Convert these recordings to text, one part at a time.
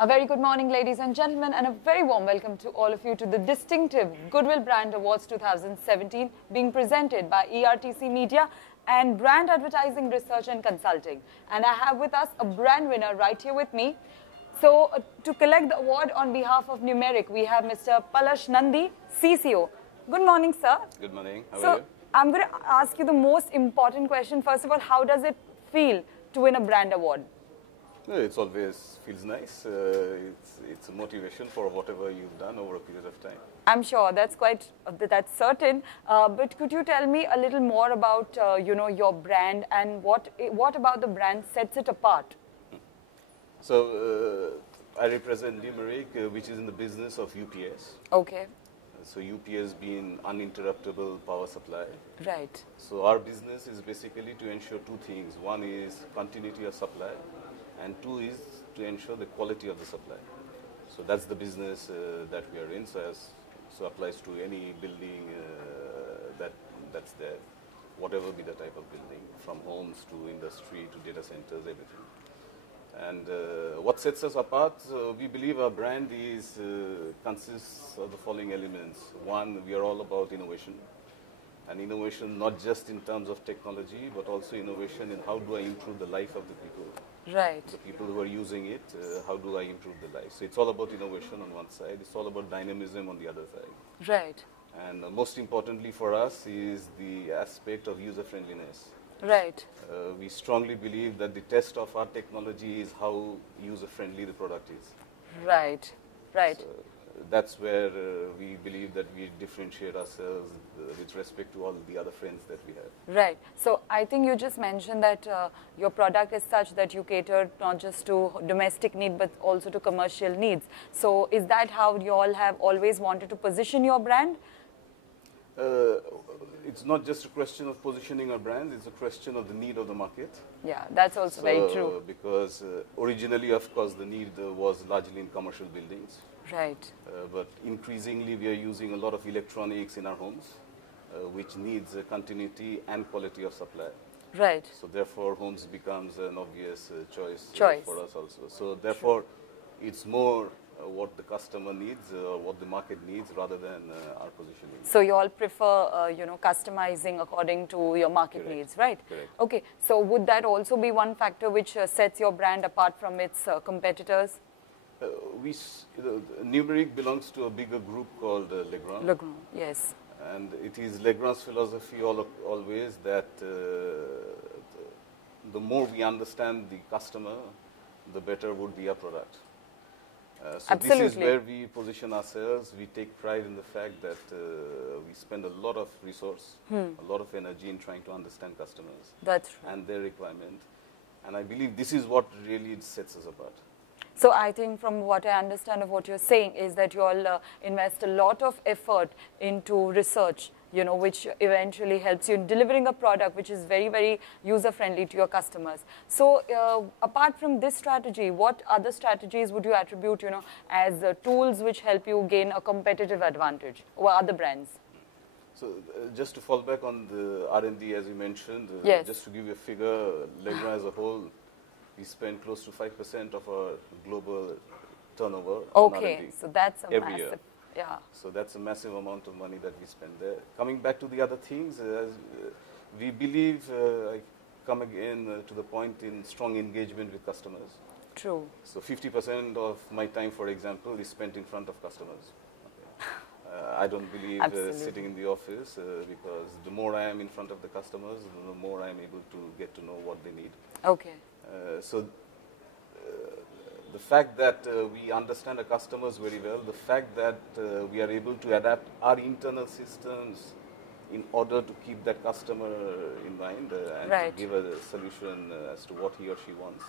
A very good morning, ladies and gentlemen, and a very warm welcome to all of you to the distinctive Goodwill Brand Awards 2017 being presented by ERTC Media and Brand Advertising Research and Consulting. And I have with us a brand winner right here with me. So to collect the award on behalf of Numeric, we have Mr. Palash Nandy, CCO. Good morning, sir. Good morning. How are you? I'm going to ask you the most important question. First of all, how does it feel to win a brand award? It always feels nice. It's a motivation for whatever you've done over a period of time. I'm sure that's certain. But could you tell me a little more about your brand and what about the brand sets it apart? So I represent Numeric, which is in the business of UPS. Okay. So UPS being uninterruptible power supply. Right. So our business is basically to ensure two things. One is continuity of supply, and two is to ensure the quality of the supply. So that's the business that we are in. So applies to any building that's there, whatever be the type of building, from homes to industry to data centers, everything. And what sets us apart? We believe our brand consists of the following elements. One, we are all about innovation. And innovation not just in terms of technology, but also innovation in how do I improve the life of the people. Right. The people who are using it, how do I improve the life? So it's all about innovation on one side. It's all about dynamism on the other side. Right. And most importantly for us is the aspect of user-friendliness. Right. We strongly believe that the test of our technology is how user-friendly the product is. Right. Right. So that's where we believe that we differentiate ourselves with respect to all the other friends that we have. Right. So I think you just mentioned that your product is such that you cater not just to domestic need but also to commercial needs. So is that how you all have always wanted to position your brand? It's not just a question of positioning our brand, it's a question of the need of the market. Yeah, that's also very true. Because originally, of course, the need was largely in commercial buildings. Right. But increasingly, we are using a lot of electronics in our homes, which needs continuity and quality of supply. Right. So therefore, homes becomes an obvious choice for us also. So therefore, it's more what the customer needs or what the market needs rather than our positioning. So you all prefer, customizing according to your market needs, right? Correct. Okay. So would that also be one factor which sets your brand apart from its competitors? Numeric belongs to a bigger group called Legrand. Legrand, yes. And it is Legrand's philosophy always that the more we understand the customer, the better would be our product. So Absolutely. This is where we position ourselves. We take pride in the fact that we spend a lot of resource, a lot of energy in trying to understand customers. That's true. And their requirement. And I believe this is what really sets us apart. So I think from what I understand of what you're saying is that you all invest a lot of effort into research, which eventually helps you in delivering a product which is very, very user-friendly to your customers. So apart from this strategy, what other strategies would you attribute, as tools which help you gain a competitive advantage over other brands? So just to fall back on the R&D, as you mentioned, yes. Just to give you a figure, Legrand as a whole, we spend close to 5% of our global turnover on R&D. Okay, so that's a every massive, year. Yeah. So that's a massive amount of money that we spend there. Coming back to the other things, we believe, I come again to the point in strong engagement with customers. True. So 50% of my time, for example, is spent in front of customers. Okay. I don't believe sitting in the office because the more I am in front of the customers, the more I am able to get to know what they need. Okay. The fact that we understand our customers very well, the fact that we are able to adapt our internal systems in order to keep that customer in mind and to give a solution as to what he or she wants.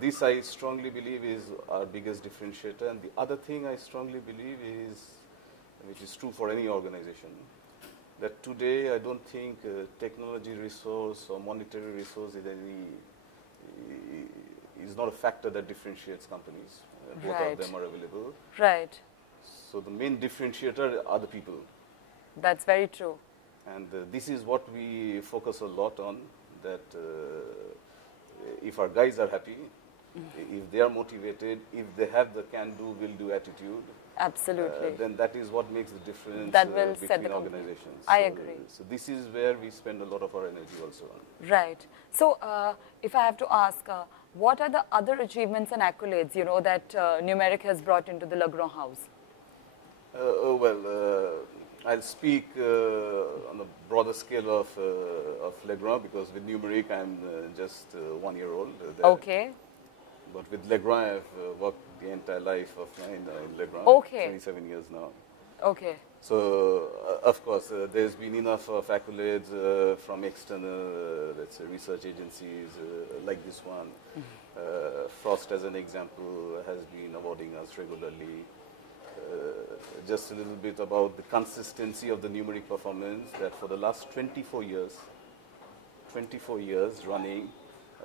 This I strongly believe is our biggest differentiator. And the other thing I strongly believe is, which is true for any organization, that today I don't think technology resource or monetary resource is not a factor that differentiates companies. Both of them are available. Right. So the main differentiator are the people. That's very true. And this is what we focus a lot on, that if our guys are happy, If they are motivated, if they have the can-do, will-do attitude, Absolutely. then that is what makes the difference That will set between the company. organizations. I agree. So this is where we spend a lot of our energy also on. Right. So if I have to ask, what are the other achievements and accolades, you know, that Numeric has brought into the Legrand house? I'll speak on a broader scale of Legrand, because with Numeric I'm just 1 year old. Okay. But with Legrand I've worked the entire life of mine in Legrand, Okay. 27 years now. Okay. So, of course, there's been enough of accolades from external, let's say, research agencies like this one. Frost, as an example, has been awarding us regularly. Just a little bit about the consistency of the numeric performance, that for the last 24 years running,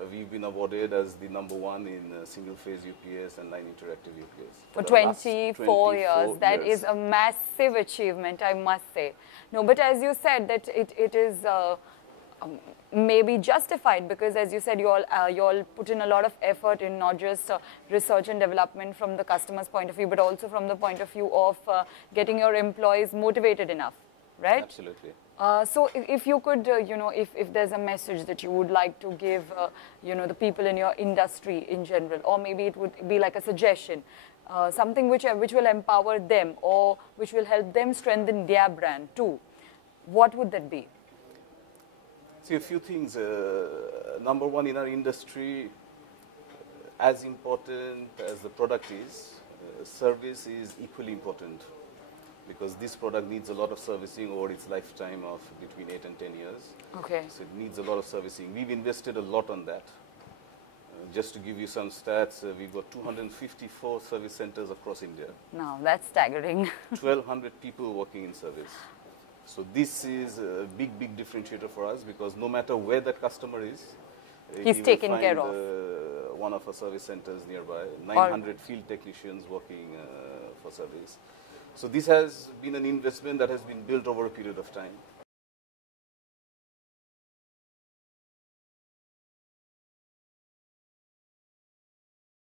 we've been awarded as the #1 in single-phase UPS and line interactive UPS. For 24 years, that is a massive achievement, I must say. No, but as you said, that it is maybe justified, because as you said, you all put in a lot of effort in not just research and development from the customer's point of view, but also from the point of view of getting your employees motivated enough, right? Absolutely. So if you could, you know, if there's a message that you would like to give, you know, the people in your industry in general, or maybe it would be like a suggestion, something which will empower them or which will help them strengthen their brand too, what would that be? See, a few things. #1 in our industry, as important as the product is, service is equally important, because this product needs a lot of servicing over its lifetime of between 8 and 10 years. Okay. So it needs a lot of servicing. We've invested a lot on that. Just to give you some stats, we've got 254 service centers across India. Now, that's staggering. 1,200 people working in service. So this is a big, big differentiator for us, because no matter where that customer is, he's taken care of. One of our service centers nearby, 900 field technicians working for service. So this has been an investment that has been built over a period of time.